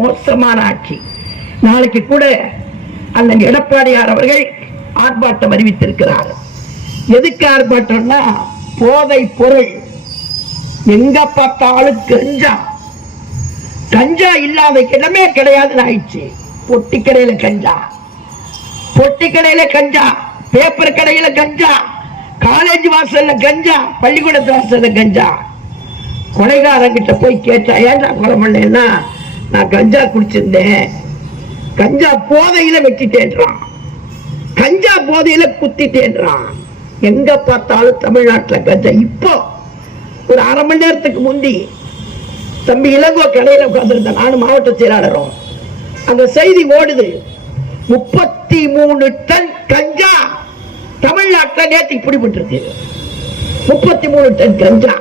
மோசமான ஆட்சி. நாளைக்கு கூட அண்ணன் எடப்பாடியார் அவர்கள் ஆர்ப்பாட்டம் அறிவித்திருக்கிறார். எதுக்கு ஆர்ப்பாட்டம்னா, போதை பொருள் எங்க பார்த்தாலும் கஞ்சா, கஞ்சா இல்லாத இடமே கிடையாதுன்னு ஆயிடுச்சு. பொட்டி கடையில கஞ்சா, பொட்டி கடையில கஞ்சா, பேப்பர் கடையில கஞ்சா, காலேஜ் வாசல்ல கஞ்சா, பள்ளிக்கூடத்து வாசல்ல கஞ்சா. கொலைகாரங்கிட்ட போய் கேட்டா, ஏன்டா கொலை பண்ணேன்னா, நான் கஞ்சா குடிச்சிருந்தேன், கஞ்சா போதையில வெட்டிட்டேன்றான், கஞ்சா போதையில குத்திட்டேன்றான். எங்க பார்த்தாலும் தமிழ்நாட்டில் கஞ்சா. இப்போ ஒரு அரை மணி நேரத்துக்கு முந்தி தம்பி இளங்கோ கடையில உட்கார்ந்துருந்த நானும் மாவட்ட செயலாளரும், அந்த செய்தி ஓடுது, 33 டன் கஞ்சா தமிழ்நாட்டில் நேற்று பிடிபட்டிருக்கு. 33 டன் கஞ்சா.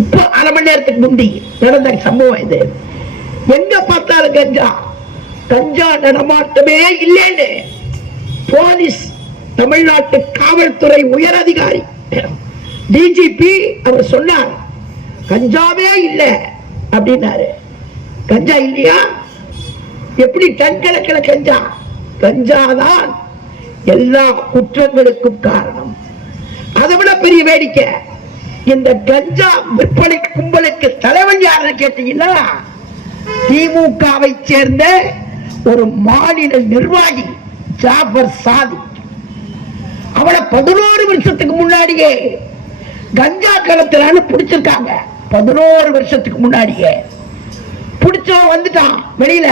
இப்போ அரை மணி நேரத்துக்கு முந்தி நடந்த சம்பவம் இது. எங்க பார்த்தாலும் கஞ்சா, கஞ்சா நடமாட்டமே இல்லைன்னு போலீஸ், தமிழ்நாட்டு காவல்துறை உயர் அதிகாரி டிஜிபி அவர் சொன்னார். கஞ்சாவே இல்லை அப்படின்னாரு. கஞ்சா இல்லையா? எப்படி டன் கணக்கில் கஞ்சா? கஞ்சாதான் எல்லா குற்றங்களுக்கும் காரணம். அதை விட பெரிய வேடிக்கை, இந்த கஞ்சா விற்பனை கும்பலுக்கு தலைவன் யாருன்னு கேட்டீங்கன்னா, திமுகவை சேர்ந்த ஒரு மாநில நிர்வாகி ஜாபர் சாதி. அவளை 11 வருஷத்துக்கு முன்னாடியே கஞ்சா களத்திலான்னு பிடிச்சிருக்காங்க. 11 வருஷத்துக்கு முன்னாடியே பிடிச்சவன் வந்துட்டான் வெளியில.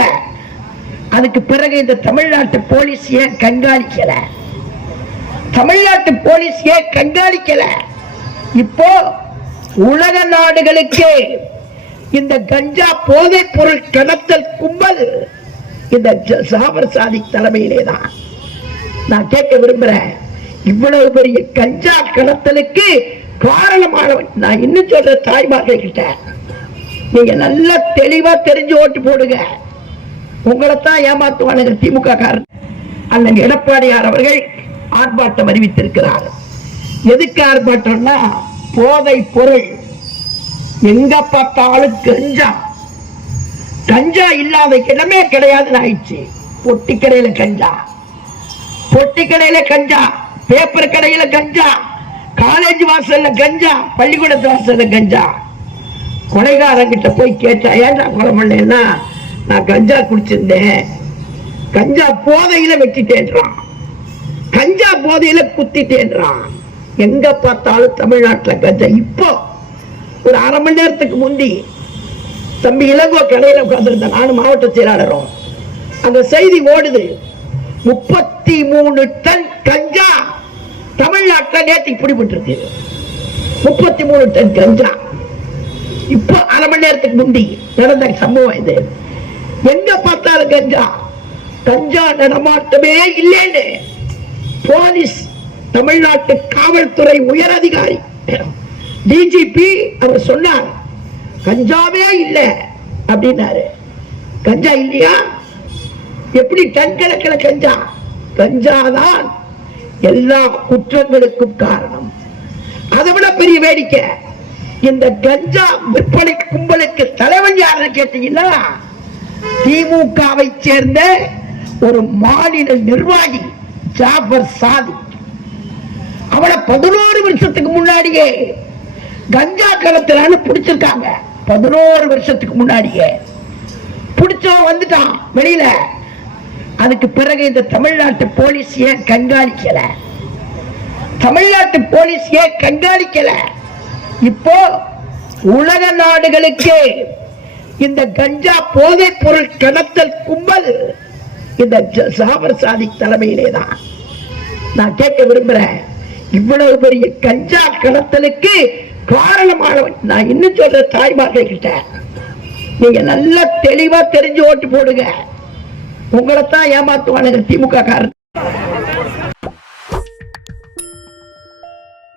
அதுக்கு பிறகு இந்த தமிழ்நாட்டு போலீஸ் ஏன் கண்காணிக்கல? தமிழ்நாட்டு போலீஸ் ஏன் கண்காணிக்கல? இப்போ உலக நாடுகளுக்கு இந்த கஞ்சா போதை பொருள் கடத்தல் கும்பல் இந்த ஜாபர் சாதிக் தலைமையிலே தான். நான் கேட்க விரும்புறேன், இவ்வளவு பெரிய கஞ்சா கடத்தலுக்கு காரணமானவன் நான் இன்னும் சொல்ற தாய்மார்கள் கிட்ட, நீங்க நல்லா தெளிவா தெரிஞ்சு ஓட்டு போடுங்க. உங்களைத்தான் ஏமாத்துவானுங்க திமுக காரன். அண்ணன் எடப்பாடியார் அவர்கள் ஆர்ப்பாட்டம் அறிவித்திருக்கிறார். எதுக்கு ஆர்ப்பாட்டம்னா, போதை பொருள் எங்க பார்த்தாலும் கஞ்சா, கஞ்சா இல்லாத இடமே கிடையாதுன்னு ஆயிடுச்சு. பொட்டி கடையில கஞ்சா, பொட்டி கடையில கஞ்சா, பேப்பர் கடையில கஞ்சா, காலேஜ் வாசல்ல கஞ்சா, பள்ளிக்கூடத்து வாசல்ல கஞ்சா. கொலைகாரங்கிட்ட போய் கேட்டா, ஏன்டா கொலை பண்ணேன்னா, நான் கஞ்சா குடிச்சிருந்தேன், கஞ்சா போதையில வெட்டிட்டேன்றான், கஞ்சா போதையில குத்திட்டேன்றான். எங்க பார்த்தாலும் தமிழ்நாட்டில் கஞ்சா. இப்போ ஒரு அரை மணி நேரத்துக்கு முந்தி தம்பி இளங்கோ கடையில உட்கார்ந்துருந்த நானும் மாவட்ட செயலாளரும், அந்த செய்தி ஓடுது, 33 டன் கஞ்சா தமிழ்நாட்டில் நேற்று பிடிபட்டிருக்கு. 33 டன் கஞ்சா. இப்போ அரை மணி நேரத்துக்கு முந்தி நடந்த சம்பவம் இது. எங்க பார்த்தாலும் கஞ்சா, கஞ்சா நடமாட்டமே இல்லைன்னு போலீஸ், தமிழ்நாட்டு காவல்துறை உயர் அதிகாரி டிஜிபி அவர் சொன்னார். கஞ்சாவே இல்லை அப்படின்னாரு. கஞ்சா இல்லையா? எப்படி டன் கணக்கில் கஞ்சா? கஞ்சாதான் எல்லா குற்றங்களுக்கும் காரணம். அதை விட பெரிய வேடிக்கை, இந்த கஞ்சா விற்பனை கும்பலுக்கு தலைவன் யாருன்னு கேட்டீங்கன்னா, திமுகவை சேர்ந்த ஒரு மாநில நிர்வாகி ஜாபர் சாதி. அவளை 11 வருஷத்துக்கு முன்னாடியே கஞ்சா களத்திலான்னு பிடிச்சிருக்காங்க. 11 வருஷத்துக்கு முன்னாடியே பிடிச்சவன் வந்துட்டான் வெளியில. அதுக்கு பிறகு இந்த தமிழ்நாட்டு போலீஸ் ஏன் கண்காணிக்கல? தமிழ்நாட்டு போலீஸ் ஏன் கண்காணிக்கல? இப்போ உலக நாடுகளுக்கு இந்த கஞ்சா போதை பொருள் கடத்தல் கும்பல் இந்த ஜாபர் சாதிக் தலைமையிலே தான். நான் கேட்க விரும்புறேன், இவ்வளவு பெரிய கஞ்சா கடத்தலுக்கு காரணமானவன் நான் இன்னும் சொல்ற தாய்மார்கள் கிட்ட, நீங்க நல்லா தெளிவா தெரிஞ்சு ஓட்டு போடுங்க. உங்களைத்தான் ஏமாத்துவானுங்க திமுக காரன்.